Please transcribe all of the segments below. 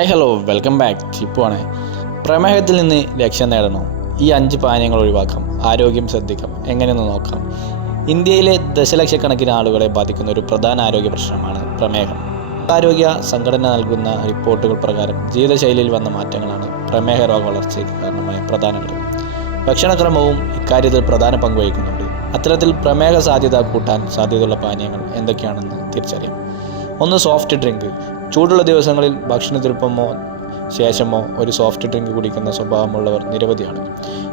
Hi hello welcome back. ചിപ്പുവാണ്. പ്രമേഹത്തിൽ നിന്ന് രക്ഷ നേടണം. ഈ 5 പാനീയങ്ങൾ ഒഴിവാക്കാം, ആരോഗ്യം ശ്രദ്ധിക്കാം. എങ്ങനെയെന്ന് നോക്കാം. ഇന്ത്യയിലെ ദശലക്ഷക്കണക്കിന് ആളുകളെ ബാധിക്കുന്ന ഒരു പ്രധാന ആരോഗ്യ പ്രശ്നമാണ് പ്രമേഹം. ആരോഗ്യ സംഘടന നൽകുന്ന റിപ്പോർട്ടുകൾ പ്രകാരം ജീവിതശൈലിയിൽ വന്ന മാറ്റങ്ങളാണ് പ്രമേഹ രോഗ വളർച്ചയ്ക്ക് കാരണമായ പ്രധാന ഘടകം. ഭക്ഷണക്രമവും ഇക്കാര്യത്തിൽ പ്രധാന പങ്ക് വഹിക്കുന്നുണ്ട്. അത്തരത്തിൽ പ്രമേഹ സാധ്യത കൂട്ടാൻ സാധ്യതയുള്ള പാനീയങ്ങൾ എന്തൊക്കെയാണെന്ന് തിരിച്ചറിയാം. 1. Soft drink. ചൂടുള്ള ദിവസങ്ങളിൽ ഭക്ഷണത്തിനൊപ്പമോ ശേഷമോ ഒരു സോഫ്റ്റ് ഡ്രിങ്ക് കുടിക്കുന്ന സ്വഭാവമുള്ളവർ നിരവധിയാണ്.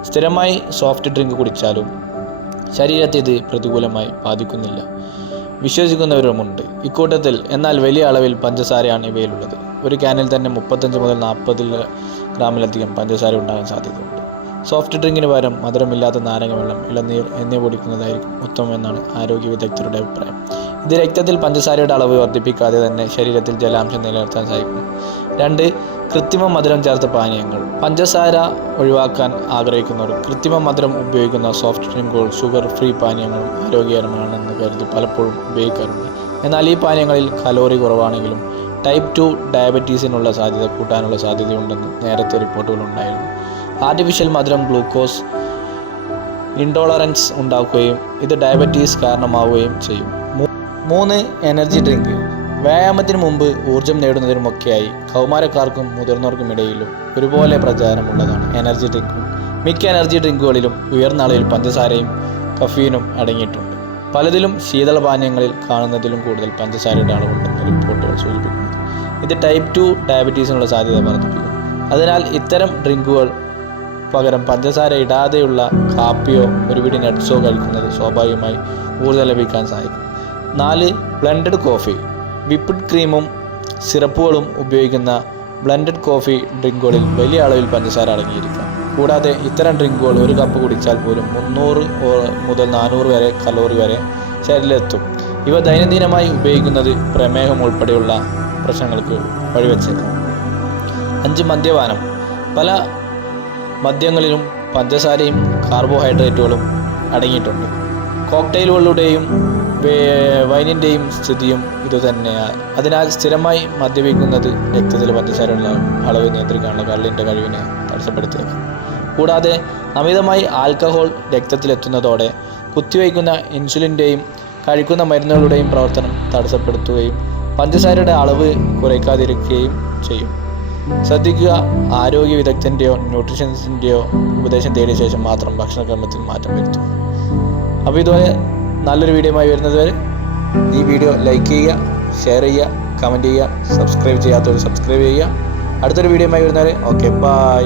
സ്ഥിരമായി സോഫ്റ്റ് ഡ്രിങ്ക് കുടിച്ചാലും ശരീരത്തെ ഇത് പ്രതികൂലമായി ബാധിക്കുന്നില്ല വിശ്വസിക്കുന്നവരുമുണ്ട് ഇക്കൂട്ടത്തിൽ. എന്നാൽ വലിയ അളവിൽ പഞ്ചസാരയാണ് ഇവയിലുള്ളത്. ഒരു ക്യാനിൽ തന്നെ 35 മുതൽ 40 ഗ്രാമിലധികം പഞ്ചസാര ഉണ്ടാകാൻ സാധ്യതയുണ്ട്. സോഫ്റ്റ് ഡ്രിങ്കിന് പകരം മധുരമില്ലാത്ത നാരങ്ങ വെള്ളം, ഇളനീർ എന്നിവ കുടിക്കുന്നതായിരിക്കും ഉത്തമമെന്നാണ് ആരോഗ്യ വിദഗ്ധരുടെ അഭിപ്രായം. ഇത് രക്തത്തിൽ പഞ്ചസാരയുടെ അളവ് വർദ്ധിപ്പിക്കാതെ തന്നെ ശരീരത്തിൽ ജലാംശം നിലനിർത്താൻ സഹായിക്കും. 2. കൃത്രിമ മധുരം ചേർത്ത പാനീയങ്ങൾ. പഞ്ചസാര ഒഴിവാക്കാൻ ആഗ്രഹിക്കുന്നവർ കൃത്രിമ മധുരം ഉപയോഗിക്കുന്ന സോഫ്റ്റ് ഡ്രിങ്കുകൾ, ഷുഗർ ഫ്രീ പാനീയങ്ങളും ആരോഗ്യകരമാണെന്ന് കരുതി പലപ്പോഴും ഉപയോഗിക്കാറുണ്ട്. എന്നാൽ ഈ പാനീയങ്ങളിൽ കലോറി കുറവാണെങ്കിലും ടൈപ്പ് 2 ഡയബറ്റീസിനുള്ള സാധ്യത കൂട്ടാനുള്ള സാധ്യതയുണ്ടെന്ന് നേരത്തെ റിപ്പോർട്ടുകളുണ്ടായിരുന്നു. ആർട്ടിഫിഷ്യൽ മധുരം ഗ്ലൂക്കോസ് ഇൻടോളറൻസ് ഉണ്ടാക്കുകയും ഇത് ഡയബറ്റീസ് കാരണമാവുകയും ചെയ്യും. 3. Energy drink. വ്യായാമത്തിന് മുമ്പ് ഊർജ്ജം നേടുന്നതിനുമൊക്കെയായി കൗമാരക്കാർക്കും മുതിർന്നവർക്കും ഇടയിലും ഒരുപോലെ പ്രചാരമുള്ളതാണ് എനർജി ഡ്രിങ്കും. മിക്ക എനർജി ഡ്രിങ്കുകളിലും ഉയർന്ന അളവിൽ പഞ്ചസാരയും കഫീനും അടങ്ങിയിട്ടുണ്ട്. പലതിലും ശീതളപാനീയങ്ങളിൽ കാണുന്നതിലും കൂടുതൽ പഞ്ചസാരയുടെ അളവുണ്ടെന്ന് റിപ്പോർട്ടുകൾ സൂചിപ്പിക്കുന്നു. ഇത് ടൈപ്പ് 2 ഡയബറ്റീസിനുള്ള സാധ്യത വർദ്ധിപ്പിക്കും. അതിനാൽ ഇത്തരം ഡ്രിങ്കുകൾ പകരം പഞ്ചസാര ഇടാതെയുള്ള കാപ്പിയോ ഒരു പിടി നട്ട്സോ കഴിക്കുന്നത് സ്വാഭാവികമായി ഊർജ്ജം ലഭിക്കാൻ സഹായിക്കും. 4. Blended coffee. വിപ്പിഡ് ക്രീമും സിറപ്പുകളും ഉപയോഗിക്കുന്ന ബ്ലെൻഡഡ് കോഫി ഡ്രിങ്കുകളിൽ വലിയ അളവിൽ പഞ്ചസാര അടങ്ങിയിരിക്കാം. കൂടാതെ ഇത്തരം ഡ്രിങ്കുകൾ ഒരു കപ്പ് കുടിച്ചാൽ പോലും 300 മുതൽ 400 വരെ കലോറി വരെ ശരീരത്തിലെത്തും. ഇവ ദൈനംദിനമായി ഉപയോഗിക്കുന്നത് പ്രമേഹം ഉൾപ്പെടെയുള്ള പ്രശ്നങ്ങൾക്ക് വഴിവെച്ചേക്കാം. 5. മദ്യപാനം. പല മദ്യങ്ങളിലും പഞ്ചസാരയും കാർബോഹൈഡ്രേറ്റുകളും അടങ്ങിയിട്ടുണ്ട്. കോക്ടെയിലുകളുടെയും വൈനിൻ്റെയും സ്ഥിതിയും ഇതുതന്നെയാണ്. അതിനാൽ സ്ഥിരമായി മദ്യപിക്കുന്നത് രക്തത്തിൽ പഞ്ചസാരയുള്ള അളവ് നിയന്ത്രിക്കാനുള്ള കള്ളിൻ്റെ കഴിവിനെ തടസ്സപ്പെടുത്തിയേക്കാം. കൂടാതെ അമിതമായി ആൽക്കഹോൾ രക്തത്തിലെത്തുന്നതോടെ കുത്തിവയ്ക്കുന്ന ഇൻസുലിൻ്റെയും കഴിക്കുന്ന മരുന്നുകളുടെയും പ്രവർത്തനം തടസ്സപ്പെടുത്തുകയും പഞ്ചസാരയുടെ അളവ് കുറയ്ക്കാതിരിക്കുകയും ചെയ്യും. ശ്രദ്ധിക്കുക, ആരോഗ്യ വിദഗ്ധൻ്റെയോ ന്യൂട്രീഷൻസിൻ്റെയോ ഉപദേശം തേടിയ ശേഷം മാത്രം ഭക്ഷണക്രമത്തിൽ മാറ്റം വരുത്തുക. അപ്പോൾ ഇതുപോലെ നല്ലൊരു വീഡിയോയുമായി വരുന്നതുവരെ ഈ വീഡിയോ ലൈക്ക് ചെയ്യുക, ഷെയർ ചെയ്യുക, കമൻറ്റ് ചെയ്യുക, സബ്സ്ക്രൈബ് ചെയ്യാത്തവർ സബ്സ്ക്രൈബ് ചെയ്യുക. അടുത്തൊരു വീഡിയോയുമായി വരുന്നവരെ ഓക്കെ, ബൈ.